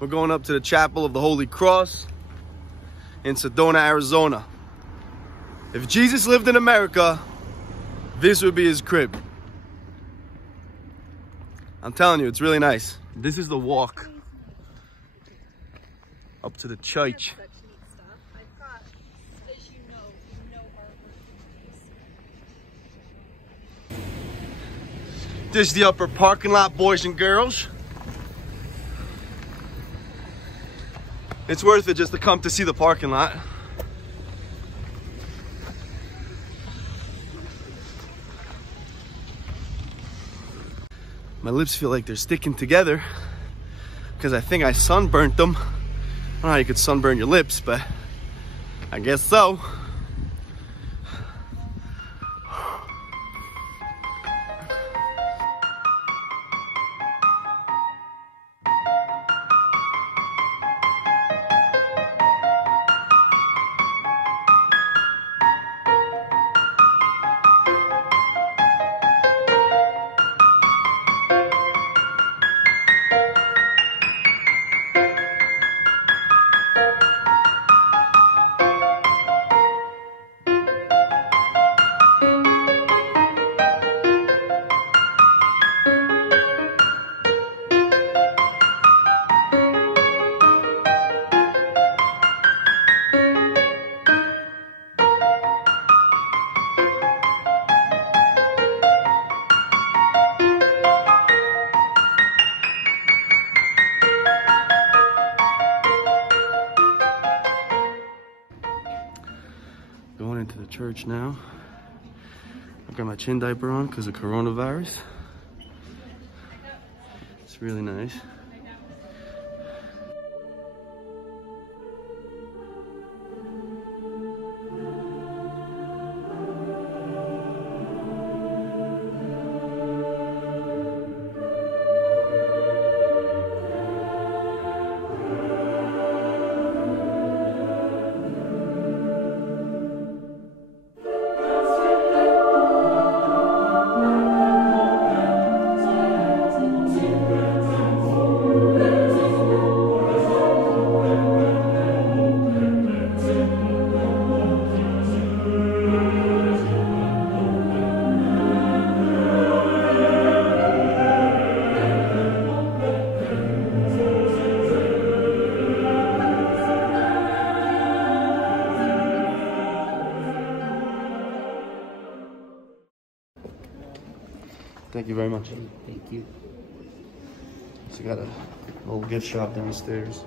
We're going up to the Chapel of the Holy Cross in Sedona, Arizona. If Jesus lived in America, this would be his crib. I'm telling you, it's really nice. This is the walk up to the church. This is the upper parking lot, boys and girls. It's worth it just to come to see the parking lot. My lips feel like they're sticking together because I think I sunburnt them. I don't know how you could sunburn your lips, but I guess so. Going into the church now. I've got my chin diaper on because of coronavirus. It's really nice. Thank you very much. Thank you. So I got a little gift shop downstairs.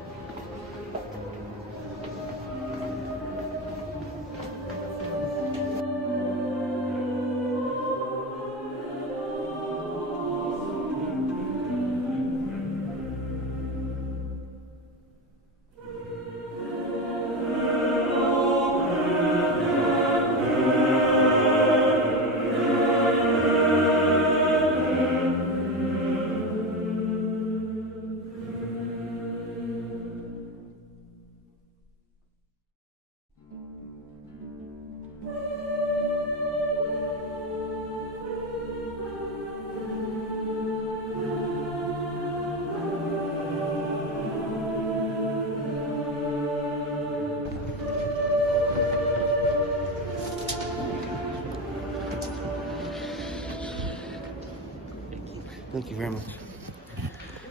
Thank you very much.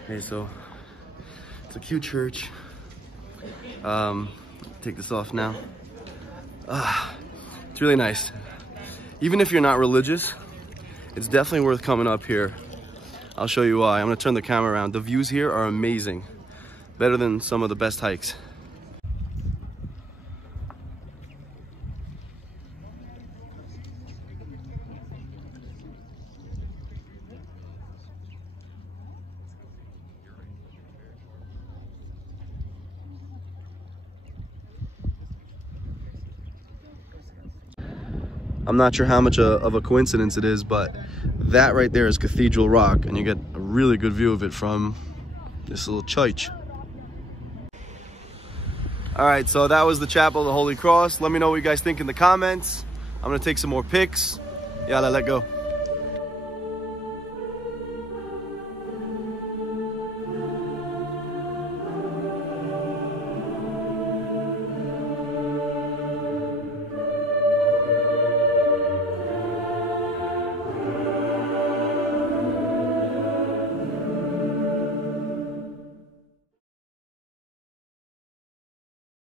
Okay, so it's a cute church. Take this off now. It's really nice. Even if you're not religious, it's definitely worth coming up here. I'll show you why. I'm gonna turn the camera around. The views here are amazing. Better than some of the best hikes. I'm not sure how much of a coincidence it is, but that right there is Cathedral Rock, and you get a really good view of it from this little church. All right, so that was the Chapel of the Holy Cross. Let me know what you guys think in the comments. I'm gonna take some more pics. Yalaletgo.